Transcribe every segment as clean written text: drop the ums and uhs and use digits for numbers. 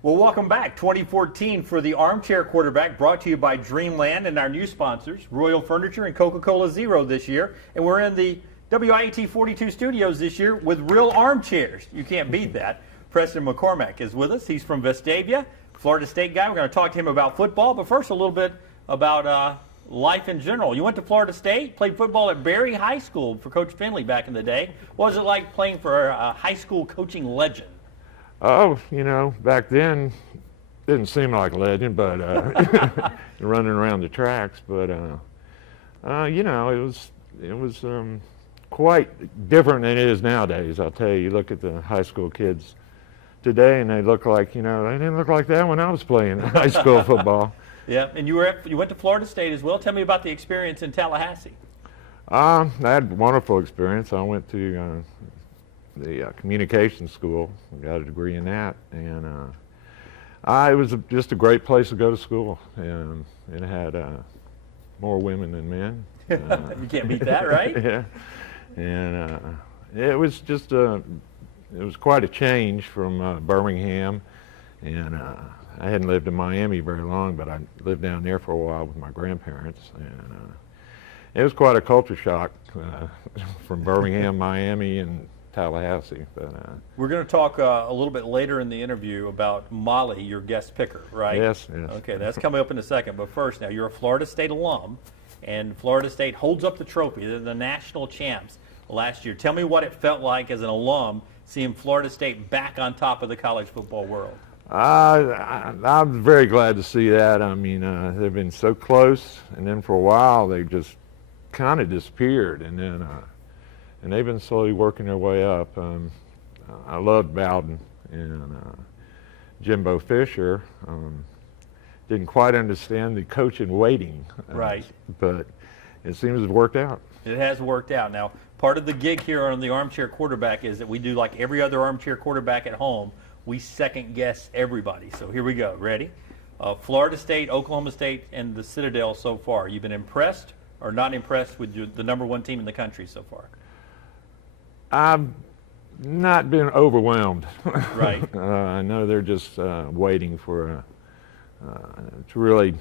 Well, welcome back. 2014 for the Armchair Quarterback, brought to you by Dreamland and our new sponsors, Royal Furniture and Coca-Cola Zero this year. And we're in the WIAT 42 studios this year with real armchairs. You can't beat that. Preston McCormack is with us. He's from Vestavia, Florida State guy. We're going to talk to him about football, but first a little bit about life in general. You went to Florida State, played football at Berry High School for Coach Finley back in the day. What was it like playing for a high school coaching legend? Oh, back then, didn't seem like a legend, but running around the tracks. But it was quite different than it is nowadays. I'll tell you. You look at the high school kids today, and they look like they didn't look like that when I was playing high school football. Yeah, and you went to Florida State as well. Tell me about the experience in Tallahassee. I had a wonderful experience. I went to the communications school, got a degree in that, and it was just a great place to go to school, and it had more women than men. You can't beat that, right? Yeah, and it was just it was quite a change from Birmingham, and I hadn't lived in Miami very long, but I lived down there for a while with my grandparents, and it was quite a culture shock from Birmingham, Miami, and Tallahassee. But we're going to talk a little bit later in the interview about Molly, your guest picker, right? Yes. Okay, that's coming up in a second. But first, now you're a Florida State alum, and Florida State holds up the trophy. They're the national champs last year. Tell me what it felt like as an alum seeing Florida State back on top of the college football world. I'm very glad to see that. I mean, they've been so close, and then for a while they just kind of disappeared, and then and they've been slowly working their way up. I loved Bowden and Jimbo Fisher. Didn't quite understand the coach in waiting, right? But it seems to have worked out. It has worked out. Now, part of the gig here on the Armchair Quarterback is that we do like every other Armchair Quarterback at home. We second guess everybody. So here we go. Ready? Florida State, Oklahoma State, and the Citadel so far. You've been impressed or not impressed with the #1 team in the country so far? I've not been overwhelmed. Right. I know they're just waiting for to really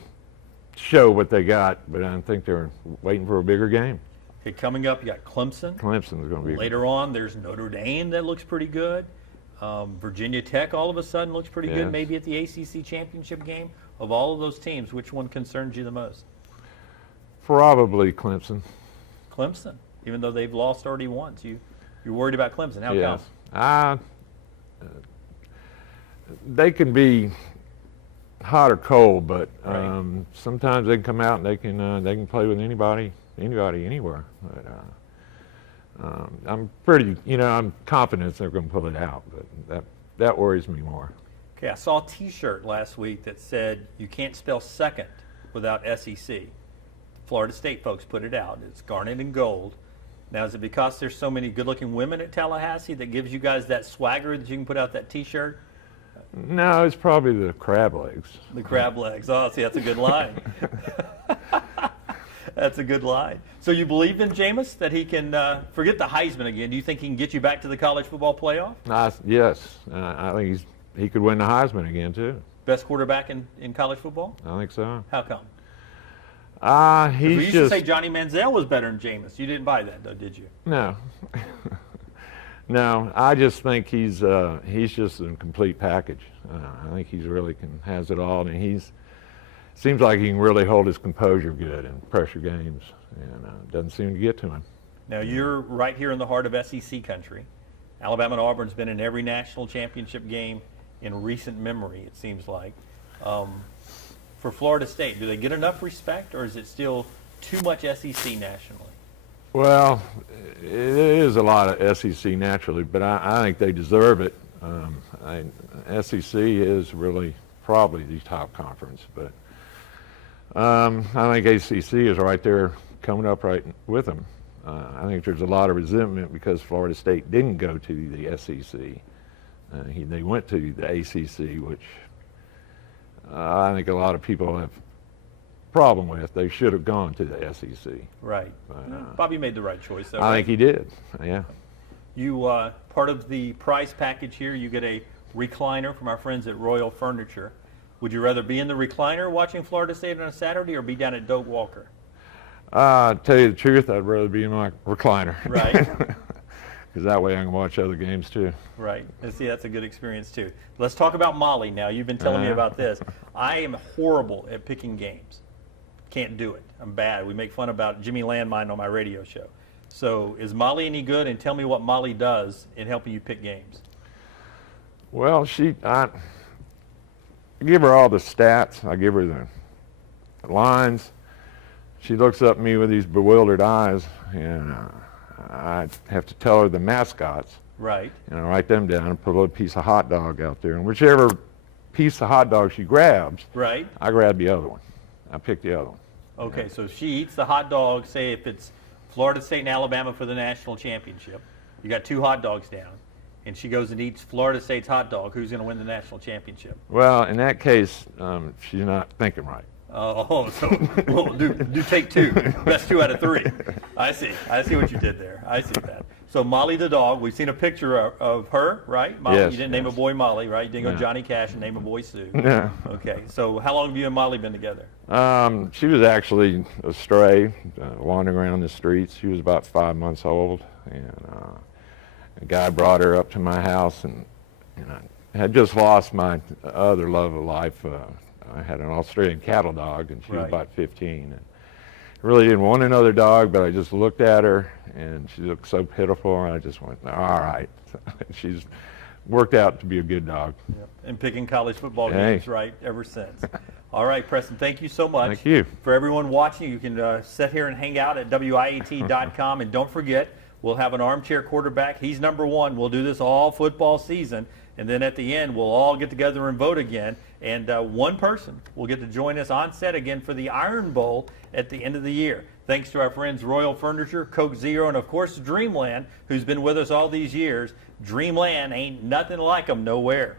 show what they got, but I think they're waiting for a bigger game. Okay, coming up, you got Clemson. Clemson's going to be later on. There's Notre Dame that looks pretty good. Virginia Tech all of a sudden looks pretty good. Maybe at the ACC championship game. Of all of those teams, which one concerns you the most? Probably Clemson. Clemson, even though they've lost already once. You're worried about Clemson. How yes. come? They can be hot or cold, but right. Sometimes they can come out and they can play with anybody, anywhere. But I'm pretty, I'm confident they're going to pull it out, but that worries me more. Okay, I saw a T-shirt last week that said you can't spell second without SEC. The Florida State folks put it out. It's garnet and gold. Now, is it because there's so many good-looking women at Tallahassee that gives you guys that swagger that you can put out that T-shirt? No, it's probably the crab legs. The crab legs. Oh, see, that's a good line. That's a good line. So you believe in Jameis, that he can, forget the Heisman again, do you think he can get you back to the college football playoff? Yes. I think he could win the Heisman again, too. Best quarterback in college football? I think so. How come? We used to say Johnny Manziel was better than Jameis. You didn't buy that, though, did you? No. No, I just think he's just a complete package. I think he's really has it all, and seems like he can really hold his composure good in pressure games, and doesn't seem to get to him. Now, you're right here in the heart of SEC country. Alabama and Auburn's been in every national championship game in recent memory, it seems like. For Florida State, do they get enough respect, or is it still too much SEC nationally? Well, it is a lot of SEC naturally, but I think they deserve it. SEC is really probably the top conference, but I think ACC is right there coming up right with them. I think there's a lot of resentment because Florida State didn't go to the SEC. They went to the ACC, which I think a lot of people have problem with. They should have gone to the SEC. Right. Bobby made the right choice, though. I think he did, yeah. You, part of the prize package here, you get a recliner from our friends at Royal Furniture. Would you rather be in the recliner watching Florida State on a Saturday or be down at Doak Walker? Tell you the truth, I'd rather be in my recliner. Right. Because that way I can watch other games too. Right. And see, that's a good experience too. Let's talk about Molly now. You've been telling me about this. I am horrible at picking games. Can't do it. I'm bad. We make fun about Jimmy Landmine on my radio show. So is Molly any good? And tell me what Molly does in helping you pick games. Well, I give her all the stats. I give her the lines. She looks up at me with these bewildered eyes, and I have to tell her the mascots. Right. And I write them down and put a little piece of hot dog out there. And whichever piece of hot dog she grabs, right, I grab the other one. I pick the other one. Okay, so she eats the hot dog, say if it's Florida State and Alabama for the national championship. You got 2 hot dogs down, and she goes and eats Florida State's hot dog. Who's going to win the national championship? Well, in that case, she's not thinking right. Oh, so we'll do take 2. Best 2 out of 3. I see what you did there. I see that. So Molly the dog, we've seen a picture of her, right? Molly, yes, you didn't name a boy Molly, right? You didn't go No. Johnny Cash and name a boy Sue. No. Okay, so how long have you and Molly been together? She was actually a stray, wandering around the streets. She was about 5 months old, and a guy brought her up to my house, and I had just lost my other love of life. I had an Australian cattle dog, and she was Right. about 15. And I really didn't want another dog, but I just looked at her, and she looked so pitiful, and I just went, all right. She's worked out to be a good dog. Yep. And picking college football Hey. games right ever since. All right, Preston, thank you so much. Thank you. For everyone watching, you can sit here and hang out at WIAT.com. And don't forget, we'll have an armchair quarterback. He's number 1. We'll do this all football season. And then at the end, we'll all get together and vote again. And one person will get to join us on set again for the Iron Bowl at the end of the year. Thanks to our friends Royal Furniture, Coke Zero, and of course Dreamland, who's been with us all these years. Dreamland ain't nothing like them nowhere.